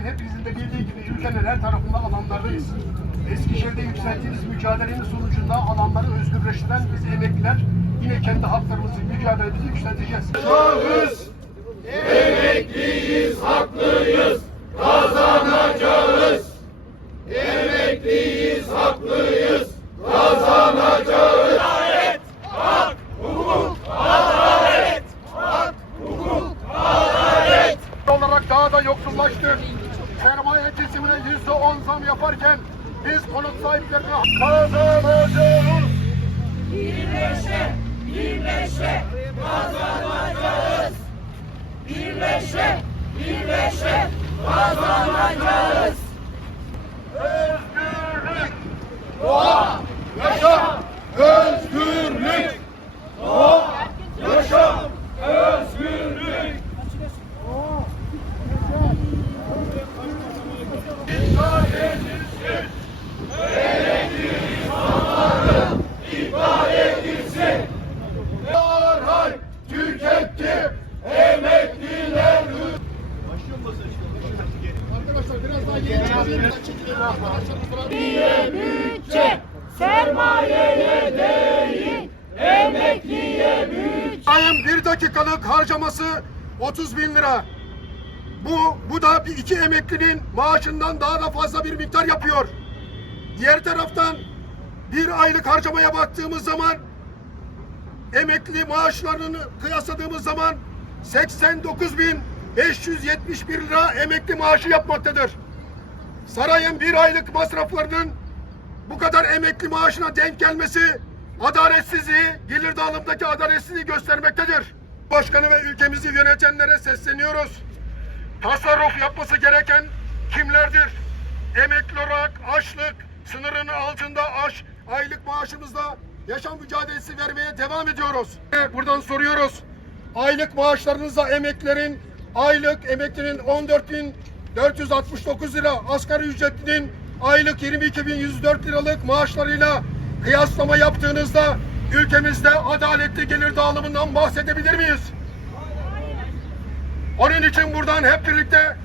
için hepinizin de bildiği gibi ülkenin her tarafında alanlardayız. Eskişehir'de yükselttiğimiz mücadelenin sonucunda alanları özgürleştiren biz emekliler yine kendi haklarımızı, mücadelemizi yükselteceğiz. Şahıs Emekliyiz, haklıyız, kazanacağız. Emekliyiz, haklıyız, kazanacağız. Adalet, hak, hukuk, adalet, hak, hukuk, adalet. olarak daha da yoksullaştı. Sermaye kesimine yüzde on zam yaparken biz konut sahiplerine kazanacağız. Birleşe, birleşe kazanacağız. Birleşe, birleşe kazanacağız. Geri Bütçe sermayeye değil, emekliye bütçe. Ayın bir dakikalık harcaması 30 bin lira. Bu, bu da iki emeklinin maaşından daha da fazla bir miktar yapıyor. Diğer taraftan bir aylık harcamaya baktığımız zaman emekli maaşlarını kıyasladığımız zaman 89 bin 571 lira emekli maaşı yapmaktadır. Sarayın bir aylık masraflarının bu kadar emekli maaşına denk gelmesi adaletsizliği, gelir dağılımdaki adaletsizliği göstermektedir. Başkanı ve ülkemizi yönetenlere sesleniyoruz. Tasarruf yapması gereken kimlerdir? Emekli olarak açlık sınırının altında aş, aylık maaşımızla yaşam mücadelesi vermeye devam ediyoruz. Buradan soruyoruz. Aylık maaşlarınızla emeklerin aylık emeklinin 14.469 lira, asgari ücretlinin aylık 22.104 liralık maaşlarıyla kıyaslama yaptığınızda ülkemizde adaletli gelir dağılımından bahsedebilir miyiz? Onun için buradan hep birlikte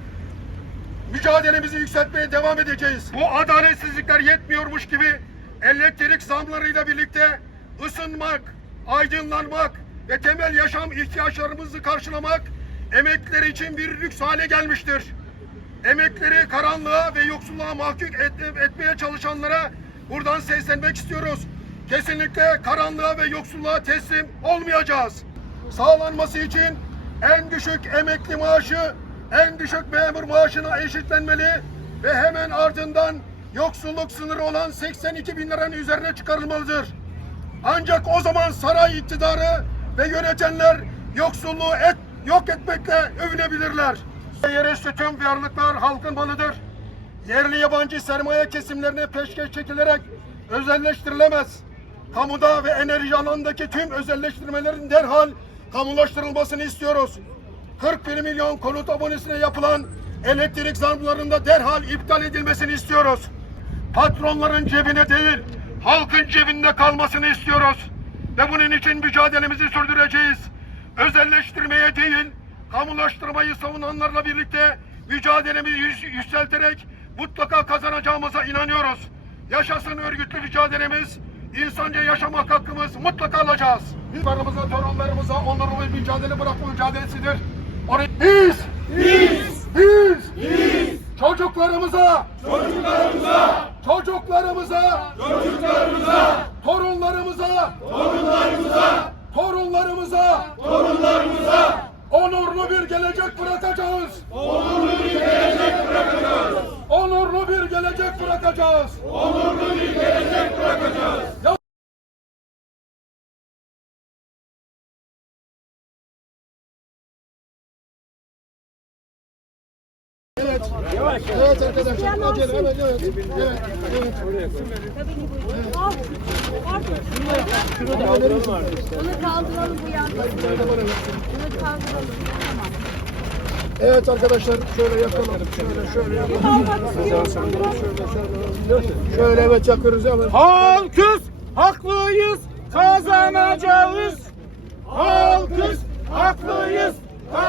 mücadelemizi yükseltmeye devam edeceğiz. Bu adaletsizlikler yetmiyormuş gibi elektrik zamlarıyla birlikte ısınmak, aydınlanmak ve temel yaşam ihtiyaçlarımızı karşılamak emekliler için bir lüks hale gelmiştir. Emekleri karanlığa ve yoksulluğa mahkum et- etmeye çalışanlara buradan seslenmek istiyoruz. Kesinlikle karanlığa ve yoksulluğa teslim olmayacağız. Sağlanması için en düşük emekli maaşı en düşük memur maaşına eşitlenmeli ve hemen ardından yoksulluk sınırı olan 82 bin liranın üzerine çıkarılmalıdır. Ancak o zaman saray iktidarı ve yönetenler yoksulluğu et, yok etmekle övünebilirler. Yerüstü tüm varlıklar halkın malıdır. Yerli yabancı sermaye kesimlerine peşkeş çekilerek özelleştirilemez. Kamuda ve enerji alanındaki tüm özelleştirmelerin derhal kamulaştırılmasını istiyoruz. 41 milyon konut abonesine yapılan elektrik zamlarında derhal iptal edilmesini istiyoruz. Patronların cebine değil, halkın cebinde kalmasını istiyoruz. Ve bunun için mücadelemizi sürdüreceğiz. Özelleştirmeye değil, kamulaştırmayı savunanlarla birlikte mücadelemizi yükselterek mutlaka kazanacağımıza inanıyoruz. Yaşasın örgütlü mücadelemiz, insanca yaşamak hakkımız mutlaka alacağız. Çocuklarımıza, torunlarımıza onurlu bir mücadele bırakma mücadelesidir. Onu biz, biz, biz, biz, çocuklarımıza, Çocuklarımıza, çocuklarımıza, çocuklarımıza, torunlarımıza, torunlarımıza, torunlarımıza torunlarımıza onurlu bir gelecek bırakacağız. onurlu bir gelecek bırakacağız. Onurlu bir gelecek bırakacağız. Onurlu bir gelecek bırakacağız. Evet. Arkadaşlar. Acele evet evet. Evet. Evet. Onu kaldıralım bu yandan. Bunu kaldıralım. Tamam. Evet arkadaşlar şöyle yakalım. Şöyle şöyle yapalım. Şöyle evet yakıyoruz evet. Halkız, haklıyız, kazanacağız. Halkız, haklıyız, kazanacağız.